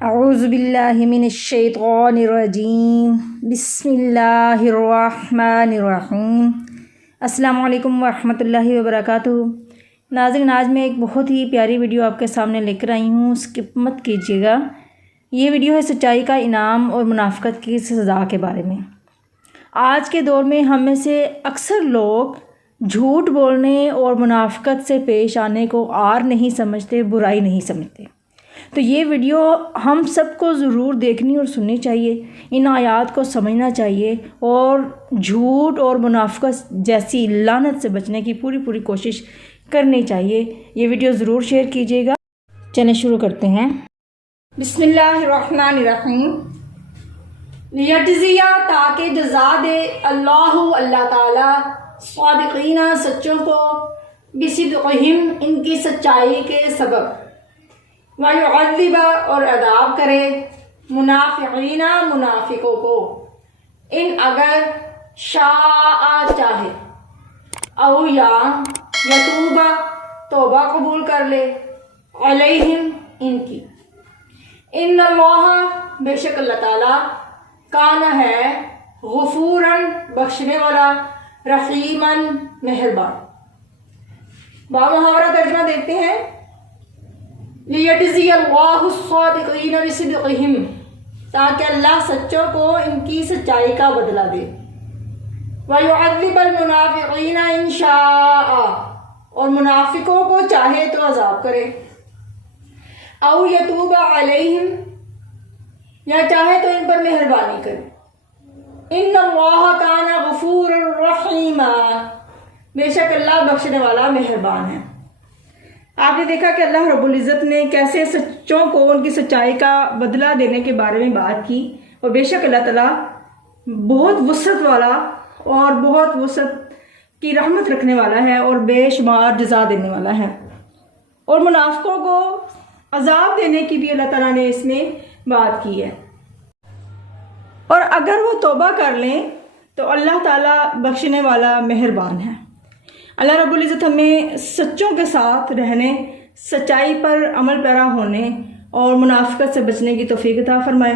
اعوذ باللہ من الشیطان الرجیم بسم اللہ الرحمن الرحیم۔ السلام علیکم ورحمۃ اللہ وبرکاتہ۔ ناظرین، آج میں ایک بہت ہی پیاری ویڈیو آپ کے سامنے لے کر آئی ہوں، اسکپ مت کیجیے گا۔ یہ ویڈیو ہے سچائی کا انعام اور منافقت کی سزا کے بارے میں۔ آج کے دور میں ہم میں سے اکثر لوگ جھوٹ بولنے اور منافقت سے پیش آنے کو عار نہیں سمجھتے، برائی نہیں سمجھتے۔ تو یہ ویڈیو ہم سب کو ضرور دیکھنی اور سننی چاہیے، ان آیات کو سمجھنا چاہیے اور جھوٹ اور منافقت جیسی لعنت سے بچنے کی پوری کوشش کرنی چاہیے۔ یہ ویڈیو ضرور شیئر کیجیے گا۔ چلیں شروع کرتے ہیں۔ بسم اللہ الرحمن الرحیم۔ لیجزیہ، تاکہ جزا دے اللہ تعالیٰ صادقین، سچوں کو، بصدقہم، ان کی سچائی کے سبب، وَيُعَذِّبَ، اور عذاب کرے، منافقین، منافقوں کو، ان اگر شاء، چاہے، او یا یتوب، توبہ قبول کر لے، علیہم، ان کی، ان اللہ، بے شک اللہ تعالیٰ، کان ہے، غفوراً، بخشنے والا، رحیماً، مہربان۔ بامحاورہ ترجمہ دیکھتے ہیں۔ لیجزی اللہ الصادقین بصدقہم، تاکہ اللہ سچوں کو ان کی سچائی کا بدلہ دے، وَيُعَذِّبَ الْمُنَافِقِينَ إِن شَاءَ، اور منافقوں کو چاہے تو عذاب کرے، او یتوب علیہم، یا چاہے تو ان پر مہربانی کرے، ان اللہ کان غفورا رحیما، بے شک اللہ بخشنے والا مہربان ہے۔ آپ نے دیکھا کہ اللہ رب العزت نے کیسے سچوں کو ان کی سچائی کا بدلہ دینے کے بارے میں بات کی، اور بے شک اللہ تعالیٰ بہت وسعت والا اور بہت وسعت کی رحمت رکھنے والا ہے اور بے شمار جزا دینے والا ہے۔ اور منافقوں کو عذاب دینے کی بھی اللہ تعالیٰ نے اس میں بات کی ہے، اور اگر وہ توبہ کر لیں تو اللہ تعالیٰ بخشنے والا مہربان ہے۔ اللہ رب العزت ہمیں سچوں کے ساتھ رہنے، سچائی پر عمل پیرا ہونے اور منافقت سے بچنے کی توفیق عطا فرمائے۔